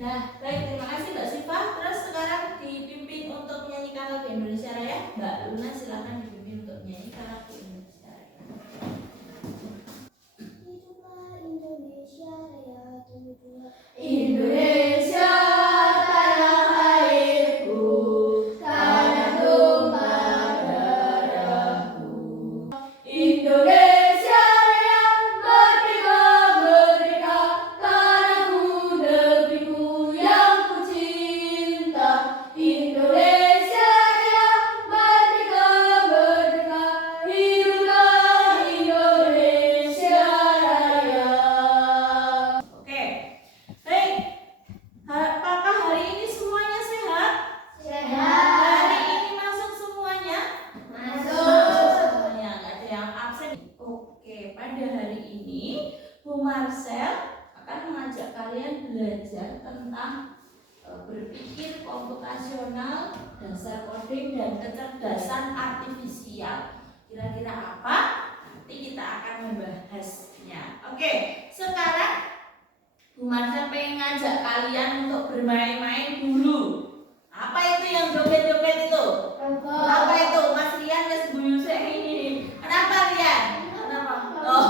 Nah, baik, terima kasih Mbak Siva. Terus sekarang dipimpin untuk menyanyikan lagu Indonesia Raya. Mbak Luna silakan dipimpin untuk menyanyikan lagu Indonesia Raya. Hiduplah Indonesia Raya, tujuan Indonesia tanah airku, tanah tumpah darahku. Indonesia Raya, merdeka, merdeka, tanahku, negeriku yang ku cinta. Indonesia Raya, merdeka, merdeka, hiduplah Indonesia Raya. Oke, baik. Apakah hari ini semuanya sehat? Hari ini masuk semuanya? Masuk semuanya, nggak ada yang absen. Oke, pada hari ini Bu Marcel akan mengajak kalian belajar tentang berpikir komputasional, dasar coding dan kecerdasan artifisial. Kira-kira apa? Nanti kita akan membahasnya. Oke, sekarang Bu Marcel pengen ngajak kalian untuk bermain-main dulu. Apa itu yang joget-joget itu? Apa itu? Mas Rian Mas Buyu ini. Kenapa Rian? Kenapa? Oh,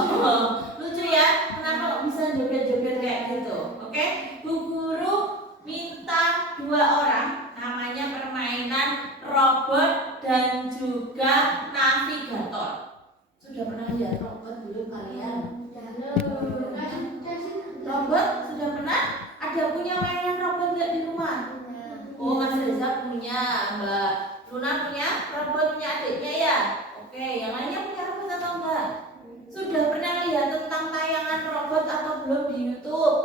lucu ya. Kenapa kok bisa joget-joget kayak gitu? Oke, Bu Guru minta 2 orang, namanya permainan robot dan juga navigator. Sudah pernah lihat robot belum kalian? Robot sudah pernah? Ada punya mainan robot nggak di rumah? Oh, Mas Reza punya, Mbak Luna punya, robot punya adiknya ya? Oke, yang lainnya punya robot atau enggak? Sudah pernah lihat tentang tayangan robot atau belum di YouTube?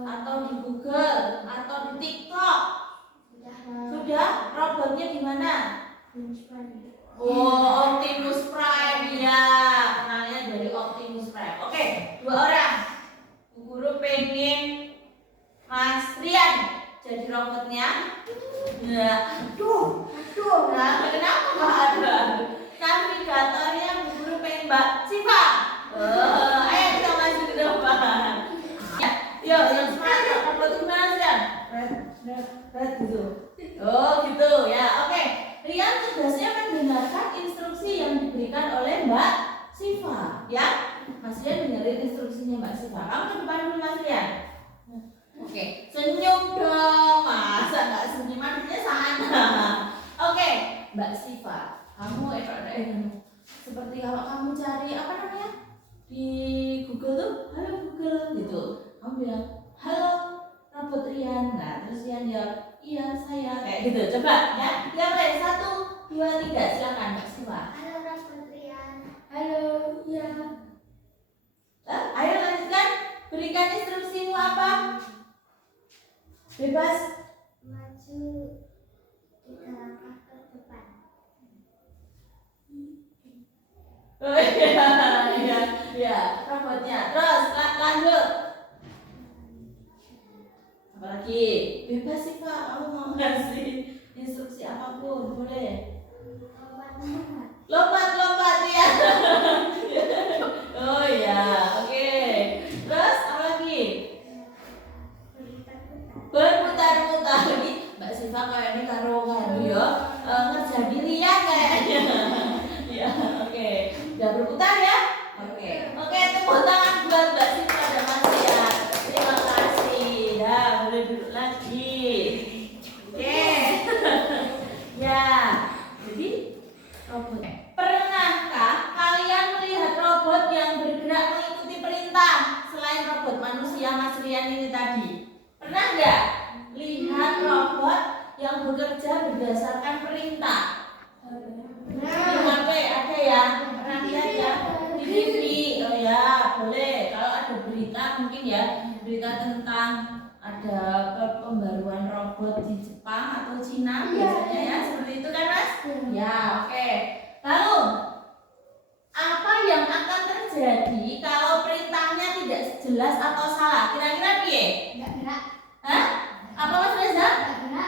Atau di Google? Atau di TikTok? Sudah? Robotnya di mana? Oh, Optimus Prime ya, kenalnya dari Optimus Prime. Oke, 2 orang. Bu Guru pengen Mas Rian jadi robotnya. Nah, aduh. Nah, kenapa Mbak ada? Navigatornya Bu Guru pengen Mbak Siva. Ayo kita maju ke depan. Ya, yuk, yang semangat. Robot gimana Rian? Red gitu. Oh, gitu ya. Oke. Rian tugasnya mendengarkan instruksi yang diberikan oleh Mbak Siva, ya. Mas Rian dengerin instruksinya Mbak Siva. Kamu ke depan dulu Mas Rian. Oke, senyum dong. Masa nggak senyum artinya sana. Oke, Mbak Siva, kamu seperti kalau kamu cari apa namanya di Google tuh, halo Google gitu. Kamu bilang halo robot Rian. Nah, terus Rian jawab iya saya kayak gitu. Coba ya, yang lain 1, 2, 3 silakan Mbak Siva. Halo Robot Rian. Halo, iya. Ayo lanjutkan. Berikan instruksimu apa? Bebas. Maju 3 langkah ke depan. Oh iya, robotnya. Terus lanjut. Apalagi? Bebas sih Pak. Kamu mau ngasih instruksi apapun boleh. Lompat ya. Oh iya, oke. Terus apa lagi? Berputar-putar lagi. Mbak Siva kayaknya karo ya. Ngerjain Rian kayaknya. Ya, oke. Udah berputar ya? Oke, tepuk tangan buat Mbak Siva dan Mas Rian. Terima kasih. Ya, boleh duduk lagi. Oke. Ya, jadi robot. Pernahkah kalian melihat robot yang bergerak mengikuti perintah selain robot manusia Mas Rian ini tadi? Pernah nggak lihat robot yang bekerja berdasarkan perintah? Di HP ada ya? Pernah lihat ya? Di TV? Oh ya, boleh. Kalau ada berita mungkin ya, berita tentang ada pembaruan robot di Jepang atau Cina biasanya ya, seperti itu kan Mas? Ya, oke. Lalu apa yang akan terjadi kalau perintahnya tidak jelas atau salah? Kira-kira piye? Enggak gerak. Hah? Apa Mas Reza?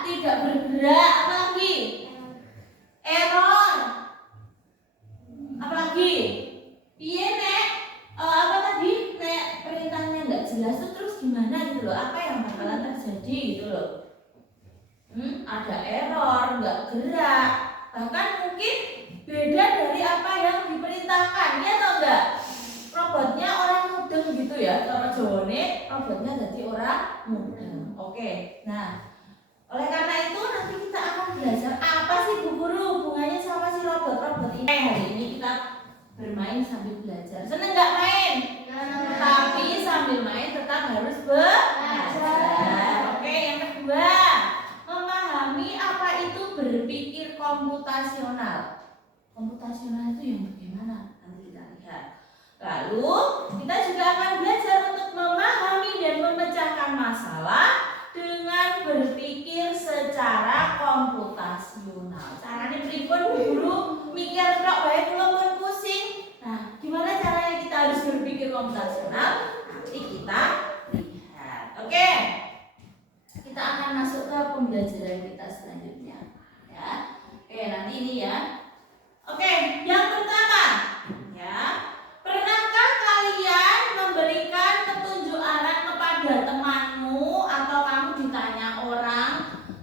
Tidak bergerak. Apa lagi? Error. Apa lagi? Piye nek? Apa tadi? Nek perintahnya nggak jelas tuh terus gimana gitu loh? Apa yang bakalan terjadi gitu loh. Ada error, nggak gerak, bahkan mungkin beda dari apa yang diperintahkan, ya atau enggak? Robotnya orang mudeng gitu ya, kalau Jawane robotnya jadi orang mudeng. Oke, nah oleh karena itu nanti kita akan belajar apa sih Bu Guru hubungannya sama si robot-robot ini. Hari ini kita bermain sambil belajar. Seneng nggak main? Tapi sambil main tetap harus belajar. Oke, yang kedua, memahami apa itu berpikir komputasional. Komputasional itu yang bagaimana? Nanti kita lihat. Lalu kita juga akan belajar untuk memahami dan memecahkan masalah dengan berpikir secara komputasional. Caranya pripun Bu Guru? Mikir tok wae kula pun pusing. Nah, gimana caranya kita harus berpikir komputasional? Nanti kita lihat. Oke. Kita akan masuk ke pembelajaran kita selanjutnya, ya. Oke, nanti ini ya. Oke, yang pertama, ya. Pernahkah kalian memberikan petunjuk arah kepada temanmu atau kamu ditanya orang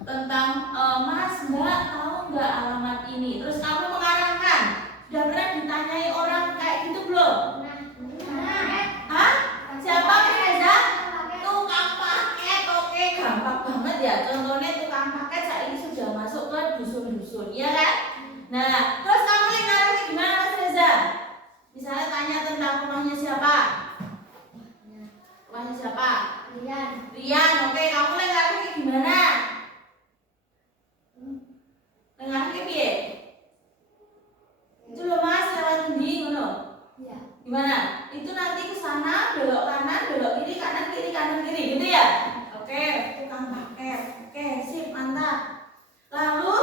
tentang Mas, Mbak, tahu nggak alamat ini? Terus kamu mengarahkan. Sudah pernah ditanyai orang kayak gitu belum? Hah? Siapa Reza? Tukang paket. Oke, gampang banget ya. Contohnya tukang paket saat ini sudah masuk ke dusun-dusun, ya kan? Nah, terus kamu ngarahnya gimana Mas Reza? Misalnya tanya tentang rumahnya siapa? Rumahnya siapa? Rian, oke, kamu ngarahnya gimana? Ngarahnya piye? Itu loh Mas, lewat ndi ngono? Gimana? Itu nanti ke sana, belok kanan, belok kiri, kanan kiri, gitu ya? Oke, tukang paket. Oke, sip, mantap. Lalu,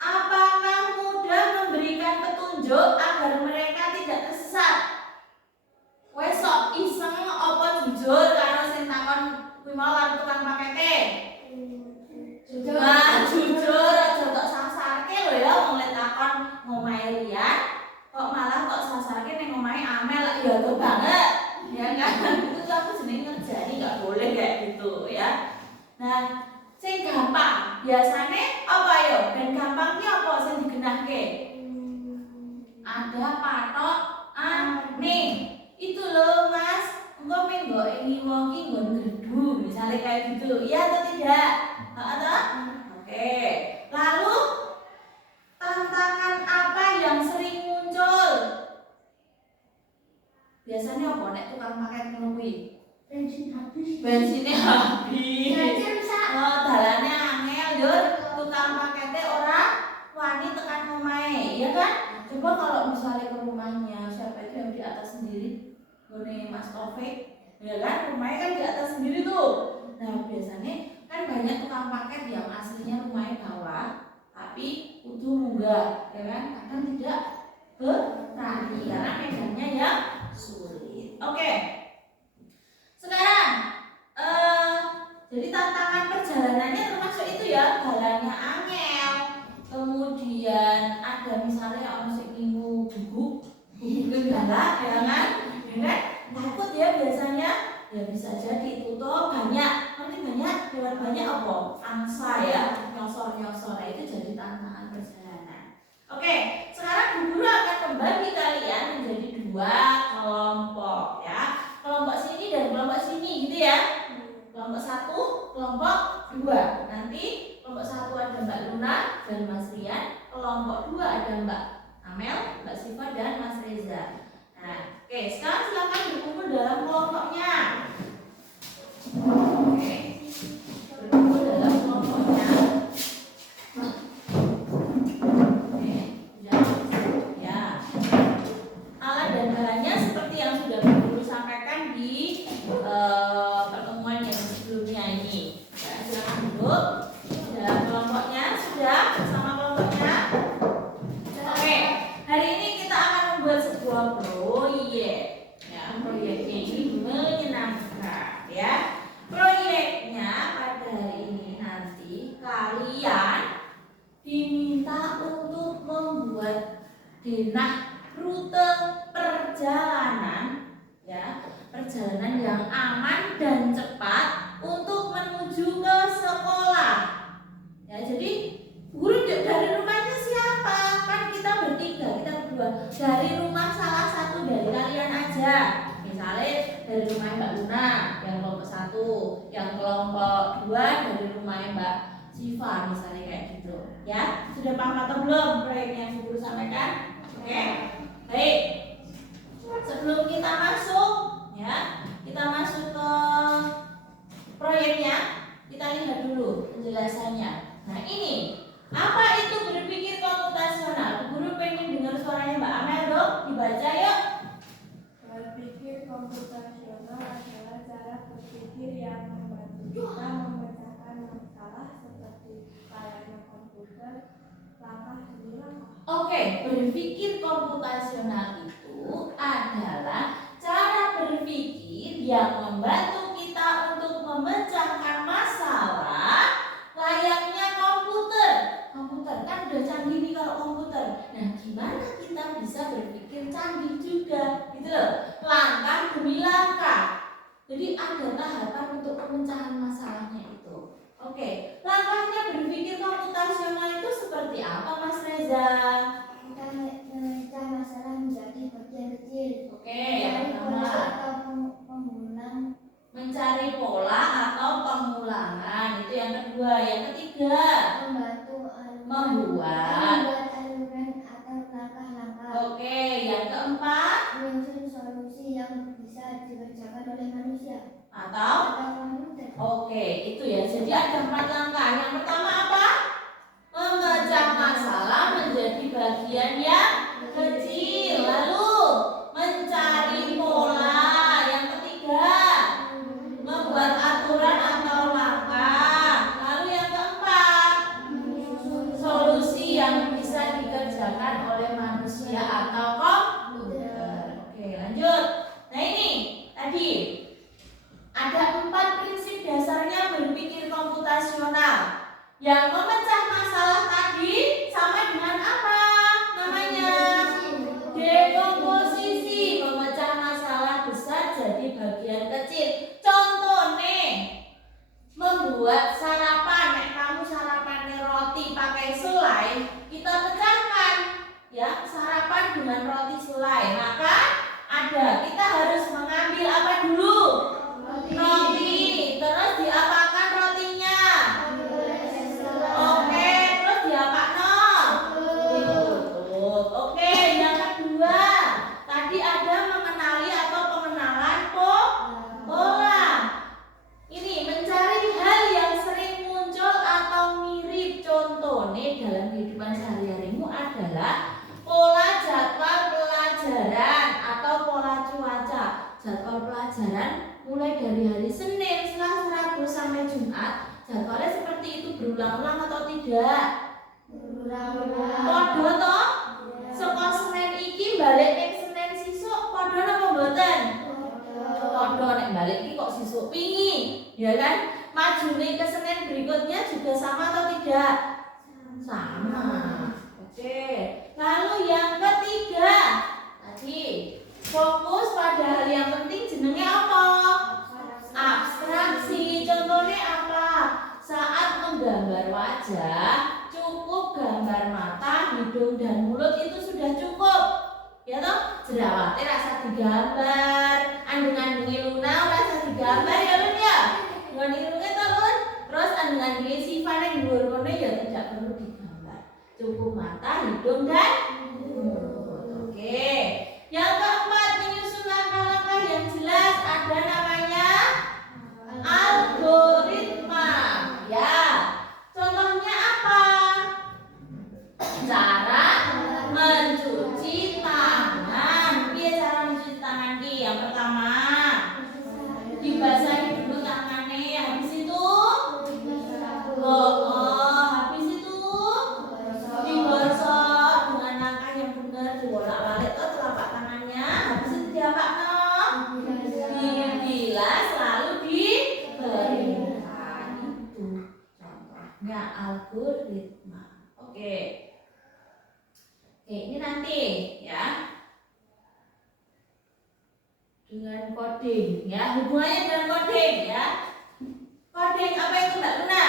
apakah mudah memberikan petunjuk agar mereka tidak tersesat? Wes sok iseng apa jujur karo sing takon kuwi mau karo tukang pakete? Nah, jujur aja tok sasarke lho ya wong lek takon ngomahe Rian kok malah kok sasarke ning omahe Amel ya tuh banget. Ya kan? Itu tuh aku jenenge ngerjani enggak boleh kayak gitu ya. Nah, sing gampang biasane apa yo? Dan gampangnya apa sing digenahke? Ada patok ane. Itu loh Mas, engko menggo ini wong iki nggon gerdu, misalnya kayak gitu. Iya atau tidak? Atau? Oke. Lalu tantangan apa yang sering muncul? Biasanya apa nek tukang paket ngono kuwi? Bensinnya habis. Oh, dalane angel, Dur. Tukang pakete ora wani tekan omahe, iya kan? Coba kalau misalnya ke rumahnya siapa itu yang di atas sendiri, gone Mas Taufik, ya kan? Rumahnya kan di atas sendiri tuh. Nah, biasanya kan banyak tukang paket yang aslinya rumahnya bawah, tapi kudu munggah, ya kan? Kadang tidak berani karena medannya yang sulit. Oke. Sekarang, jadi tantangan perjalanannya termasuk itu ya, jalannya angel. Kemudian ada misalnya orang sing minggu guguk kendala, ya kan? Ya kan? Takut ya biasanya. Ya bisa jadi itu tuh banyak, nanti banyak lewat banyak apa? Angsa ya, nyosor-nyosor itu jadi tantangan perjalanan. Oke, sekarang Bu Guru akan membagi kalian menjadi dua kelompok ya. Kelompok sini dan kelompok sini gitu ya. Kelompok satu, kelompok dua. Nanti kelompok satu ada Mbak Luna dan Mas Rian. Kelompok dua ada Mbak Amel, Mbak Siva dan Mas Reza. Nah, oke, sekarang silakan berkumpul dalam kelompoknya. Oke, berkumpul dalam kelompoknya. Oke, ya. Alat dan bahannya seperti yang sudah Bu Guru sampaikan di pertemuan yang sebelumnya ini. Ya, silakan duduk. Dalam kelompoknya sudah bersama kelompoknya. Oke, hari ini kita akan membuat sebuah proyek. Ya, proyeknya ini menyenangkan ya. Proyeknya pada hari ini nanti kalian diminta untuk membuat denah rute perjalanan ya, perjalanan yang aman dan cepat untuk menuju ke dari rumahnya Mbak Siva misalnya kayak gitu. Ya, sudah paham atau belum proyeknya yang Guru sampaikan? Oke. Baik. Sebelum kita masuk ya, kita masuk ke proyeknya, kita lihat dulu penjelasannya. Nah, ini apa itu berpikir komputasional? Guru pengen dengar suaranya Mbak Amel dong, dibaca yuk. Berpikir komputasional adalah cara berpikir yang membantu kita memecahkan masalah seperti layaknya komputer, langkah demi langkah. Oke, berpikir komputasional itu adalah cara berpikir yang membantu kita untuk memecahkan masalah layaknya komputer. Komputer kan udah canggih nih kalau komputer. Nah, gimana kita bisa berpikir canggih juga, gitu loh. Langkah demi langkah. Jadi ada tahapan untuk pemecahan masalahnya itu. Oke, langkahnya berpikir komputasional itu seperti apa, Mas Reza? Kita memecah masalah menjadi bagian kecil. Oke, yang Mencari pola pertama atau pengulang. mencari pola atau pengulangan. Itu yang kedua. Yang ketiga, membuat. aluran atau langkah-langkah. Oke, yang keempat, Menyusun solusi yang bisa dikerjakan oleh manusia atau komputer. oke, itu ya. Jadi ada 4 langkah. Yang pertama apa? Memecah masalah menjadi bagian yang kecil. Lalu mencari pola. Yang ketiga, membuat aturan atau langkah. Lalu yang keempat, solusi yang bisa dikerjakan oleh manusia atau komputer. Oke, lanjut. Nah, ini tadi ada 4 prinsip dasarnya berpikir komputasional. Yang memecah masalah tadi sama dengan apa namanya? Dekomposisi. Memecah masalah besar jadi bagian kecil. Contoh nih, membuat sarapan. Nek kamu sarapannya roti pakai selai, kita pecahkan ya, sarapan dengan roti selai. Maka kita harus mengambil apa dulu? Roti. Terus diapakan rotinya? Oke, terus diapakno? Ditutup. Oke, yang kedua, tadi ada mengenali atau pengenalan pola. Ini mencari hal yang sering muncul atau mirip. Contohnya dalam kehidupan sehari-harimu adalah pola jadwal pelajaran atau pola cuaca. Jadwal pelajaran mulai dari hari Senin, Selasa, Rabu sampai Jumat. Jadwalnya seperti itu berulang-ulang atau tidak? Berulang-ulang. Podo toh? Saka Senin iki balik ning Senin sisuk podo napa mboten? Podo, nek balik iki kok sisuk wingi, ya kan? Majune ke Senin berikutnya juga sama atau tidak? Sama. Oke. Lalu yang ketiga, tadi fokus pada hal yang penting jenenge apa? Abstraksi. Contohnya apa? Saat menggambar wajah, cukup gambar mata, hidung dan mulut itu sudah cukup. Ya toh? Jerawatnya rasa digambar, andeng-andenge Luna rasa digambar ya Lun ya. Ngon irunge to Lun. Terus andeng-andenge Siva ning dhuwur kono ya tidak perlu digambar. Cukup mata, hidung dan mulut. Oke. Yang keempat, menyusun langkah-langkah yang jelas. Ada namanya algoritma. Ya. Contohnya apa? Cara mencuci tangan. Piye cara mencuci tangan ki? Yang pertama, dibasahi dulu tangannya. Habis itu habis itu digosok dengan langkah yang benar, dibolak-balik ke telapak tangannya. Habis itu diapakno? Dibilas lalu dikeringkan. Itu contohnya algoritma. Oke, ini nanti ya dengan coding ya, hubungannya dengan coding ya. Coding apa itu Mbak Luna?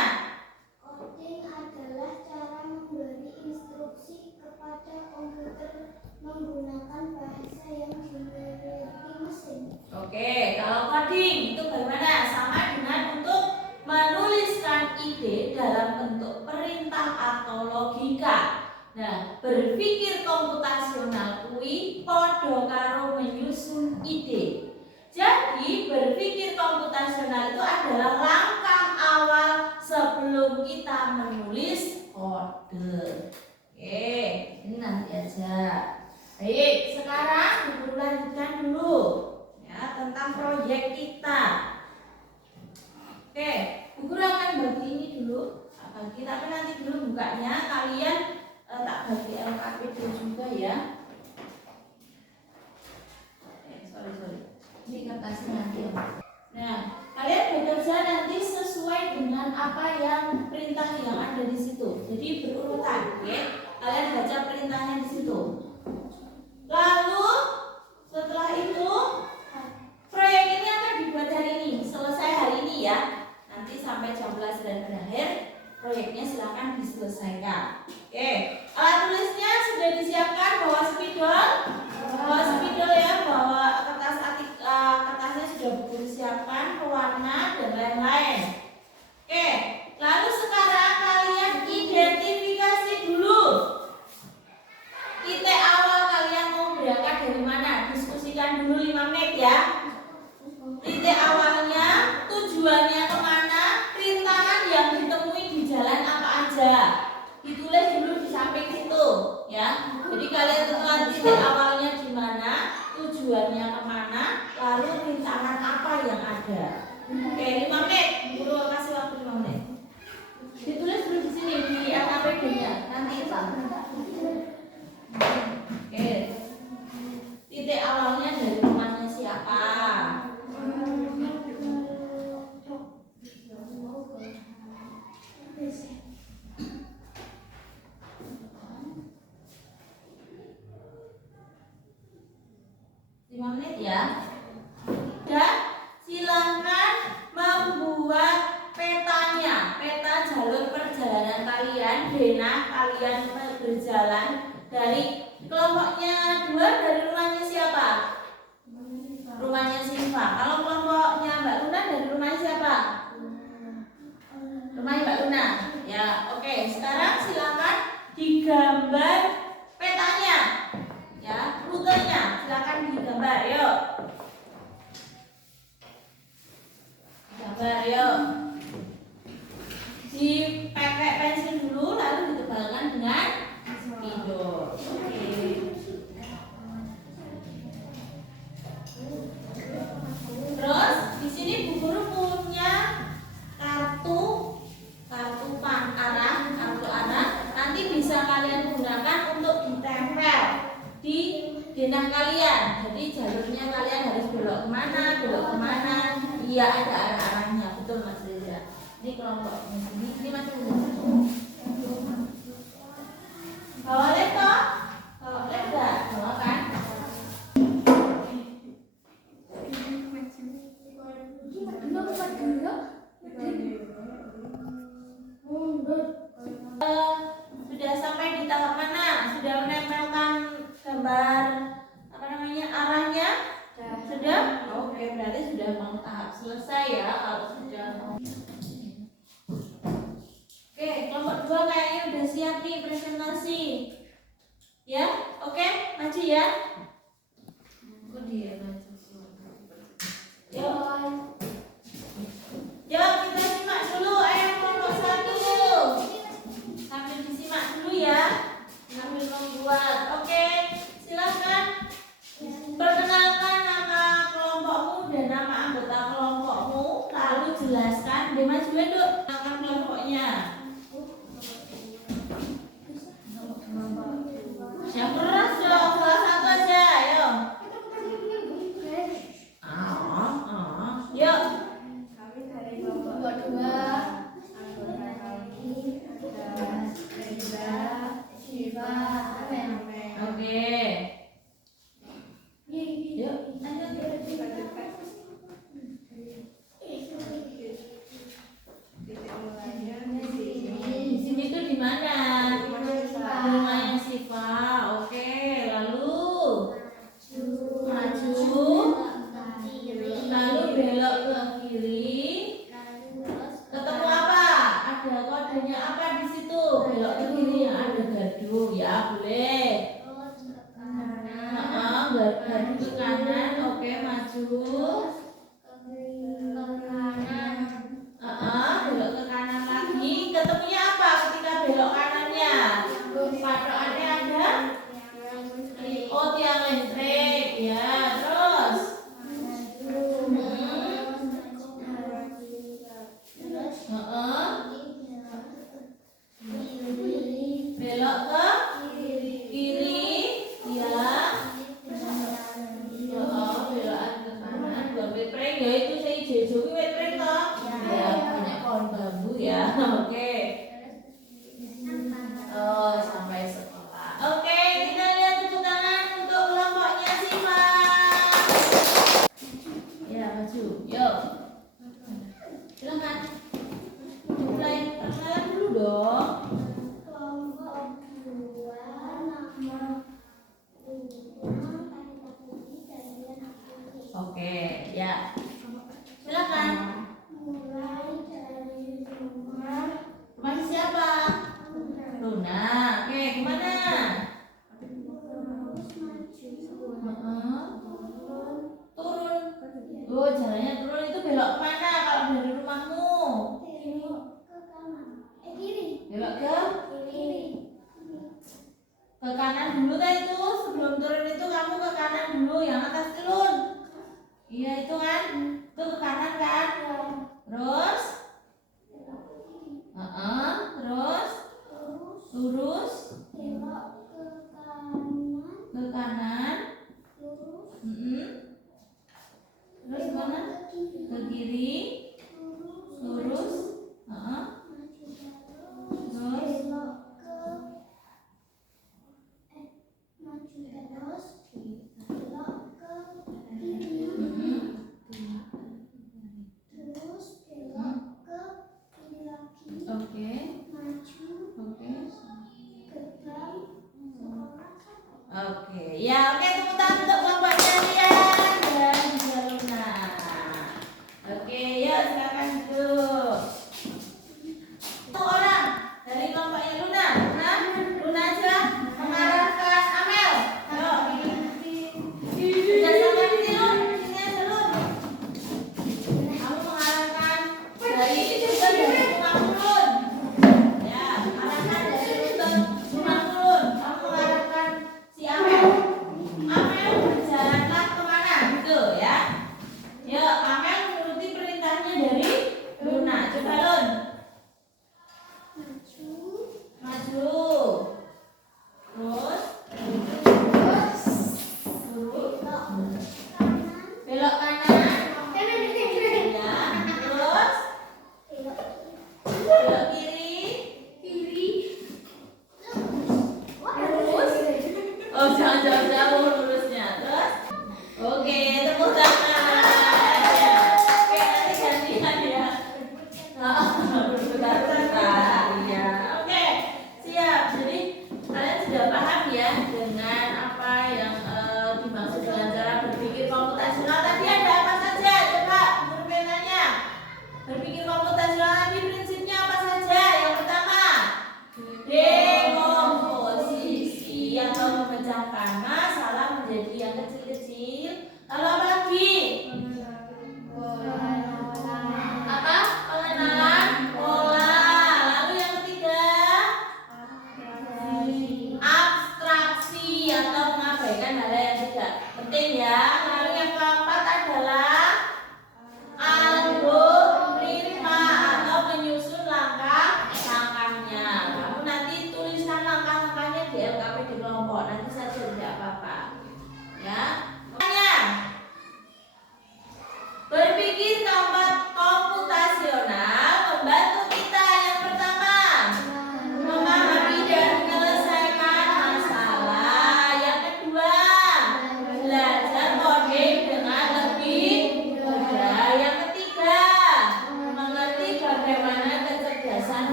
Coding adalah cara memberi instruksi kepada komputer menggunakan bahasa yang dimiliki mesin. Oke, kalau coding itu bagaimana? Sama dengan untuk menuliskan atau logika. Nah, berpikir komputasional kuwi padha karo menyusun ide. Jadi, berpikir komputasional itu adalah langkah awal sebelum kita menulis kode. Oke, ini nanti aja. Baik, sekarang guru lanjutkan dulu ya tentang proyek kita. Oke, guru akan bagi ini dulu, bagi tapi nanti dulu bukanya kalian tak bagi LKPD juga ya. Sorry. Ini kertasnya nanti ya. Nah, kalian bekerja nanti sesuai dengan apa yang perintah yang ada di situ. Jadi berurutan, oke? Kalian baca perintahnya di situ. Lalu setelah itu proyek ini akan dibuat hari ini, selesai hari ini ya. Nanti sampai jam pelajaran berakhir, proyeknya silakan diselesaikan. Oke, alat tulisnya sudah disiapkan, bawa spidol ya, bawa kertasnya sudah buku disiapkan, pewarna dan lain-lain. Oke, lalu sekarang kalian identifikasi dulu. Titik awal kalian mau berangkat dari mana? Diskusikan dulu 5 menit ya. Titik awalnya, tujuannya kemana, rintangan yang ditemui di jalan apa aja. Ditulis dulu di samping situ ya. Jadi kalian tentukan titik awalnya di mana, tujuannya kemana, lalu rintangan apa yang ada. Oke, 5 menit. Guru kasih waktu 5 menit. Ditulis dulu di sini di LKPD-nya. Nanti itu. Oke. Titik awalnya dari rumahnya siapa? Ya. Dan silakan membuat petanya, peta jalur perjalanan kalian, denah kalian berjalan dari kelompoknya 2 dari rumahnya siapa? Rumahnya Siva. Kalau kelompoknya Mbak Luna dari rumahnya siapa? Rumahnya Mbak Luna. Ya, oke. Sekarang silakan digambar petanya. Ya, rutenya silakan digambar, yuk. Gambar, yuk. Dipakai pensil dulu, lalu ditebalkan dengan spidol. Oke. Terus di sini Bu Guru punya kartu arah. Nanti bisa kalian gunakan untuk ditempel di denah kalian. Jadi jalurnya kalian harus belok kemana. Iya, ada arah-arahnya. Betul Mas Reza. Ini kelompoknya sini. Ini Mas Reza. Bawa laptop? Bawa laptop? Bawa kan? Sudah sampai di tahap mana? Sudah menempelkan gambar arahnya? Sudah? Oke, berarti sudah mau tahap selesai ya. Kalau sudah mau. Oke, kelompok 2 kayaknya udah siap nih presentasi. Ya, oke, maju ya. Kok dia maju? Yuk, kita simak dulu ayat kelompok 1. Sambil disimak dulu ya. Sambil membuat. Oke, silakan. Perkenalkan nama kelompokmu dan nama anggota kelompokmu. Lalu jelaskan. Dia maju dulu. Nama kelompoknya. Yang keras dong. Salah satu aja. Ayo. Yuk. Kami dari kelompok 2. Anggota kami adalah Reza, Shiva, Amen. Oke. Yuk, lanjut. Titik mulainya di sini. belok ke kiri yang ada gardu ya, boleh. terus ke kanan, Gardu ke kanan, oke maju. ke kanan, Belok ke kanan lagi. Ketemunya apa ketika belok kanannya? Patokannya ada tiang listrik ya. Terus belok ke kiri ya. Belokan ke kanan. Buat wetring ya, itu saya hijau itu wetring toh. Ya, banyak pohon bambu ya. Oke. Oh, sampai sekolah. Oke, kita lihat tepuk tangan untuk kelompoknya Siva. Ya, maju. Yuk. Silakan. Mulai perkenalan dulu dong. kelompok 2 nama 5 kata kunci dan aktivitas. Oke, ya. Silakan. Mulai dari rumah Rumah siapa? Luna. Oke, gimana? terus maju Turun. Oh, jalannya turun itu belok kemana kalau dari rumahmu? tengok ke kanan kiri Belok ke kiri kanan dulu teh itu. Sebelum turun itu kamu ke kanan dulu, yang atas turun. Iya itu kan? Itu ke kanan kan? Terus? Terus lurus belok ke kanan. lurus Terus mana? Ke kiri. Lurus. Terus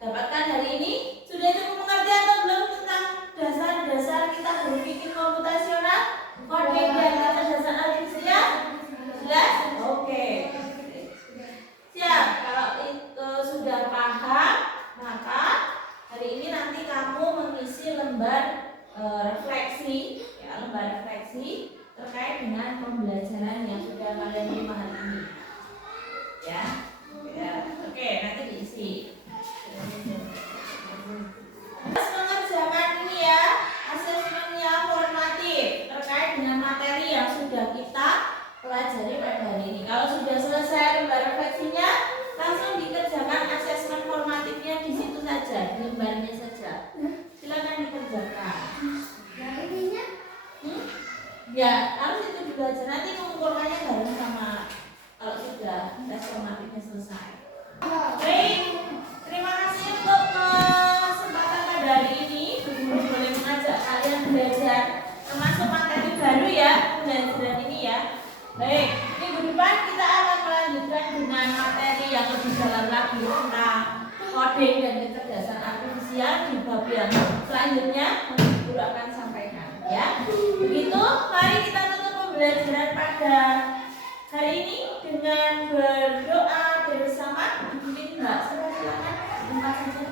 dapatkan hari ini. Sudah cukup mengerti atau belum tentang dasar-dasar kita berpikir komputasional, coding dan kecerdasan artifisial? Jelas? Oke. Siap. Kalau itu sudah paham, maka hari ini nanti kamu mengisi lembar refleksi, ya, lembar refleksi terkait dengan pembelajaran yang sudah kalian terima hari ini. Ya. Ya. Oke, nanti diisi. Terus mengerjakan ini ya, asesmennya formatif terkait dengan materi yang sudah kita pelajari pada hari ini. Kalau sudah selesai lembar refleksinya, langsung dikerjakan asesmen formatifnya di situ saja, di lembarnya saja. Silakan dikerjakan. Nah, ininya Ya, harus itu belajar. Nanti mengumpulkannya bareng sama kalau sudah tes formatifnya selesai. Baik, terima kasih untuk kesempatan pada hari ini. Guru boleh mengajak kalian belajar termasuk materi baru ya, pembelajaran ini ya. Baik, minggu depan kita akan melanjutkan dengan materi yang lebih dalam lagi tentang coding dan kecerdasan artifisial di bab yang selanjutnya guru akan sampaikan ya. Begitu, mari kita tutup pembelajaran pada hari ini dengan berdoa bersama. Mungkin Mbak, silakan tempat saja.